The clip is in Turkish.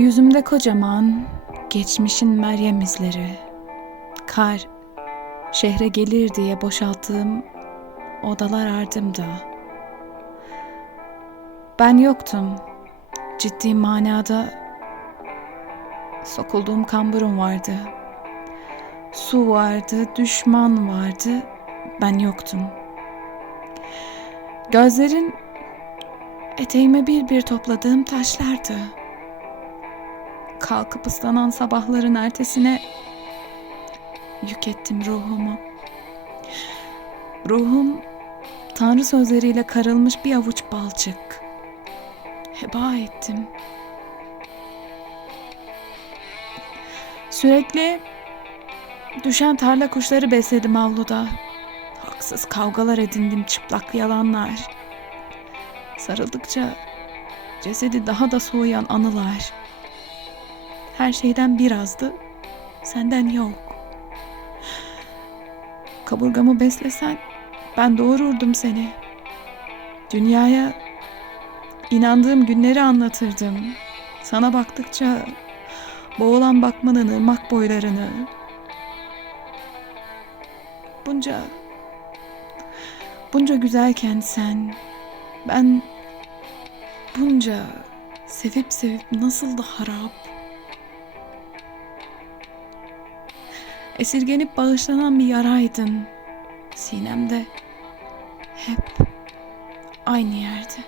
Yüzümde kocaman geçmişin Meryem izleri. Kar şehre gelir diye boşalttığım odalar ardımda. Ben yoktum. Ciddi manada sokulduğum kamburum vardı. Su vardı, düşman vardı. Ben yoktum. Gözlerin eteğime bir bir topladığım taşlardı. Kalkıp ıslanan sabahların ertesine yük ettim ruhumu. Ruhum Tanrı sözleriyle karılmış bir avuç balçık. Heba ettim. Sürekli düşen tarla kuşları besledim avluda. Haksız kavgalar edindim çıplak yalanlar. Sarıldıkça cesedi daha da soğuyan anılar. Her şeyden birazdı, senden yok. Kaburgamı beslesen ben doğururdum seni. Dünyaya inandığım günleri anlatırdım. Sana baktıkça boğulan bakmanın ırmak boylarını. Bunca bunca güzelken sen ben bunca sevip sevip nasıl da harap esirgenip bağışlanan bir yaraydın sinemde hep aynı yerde.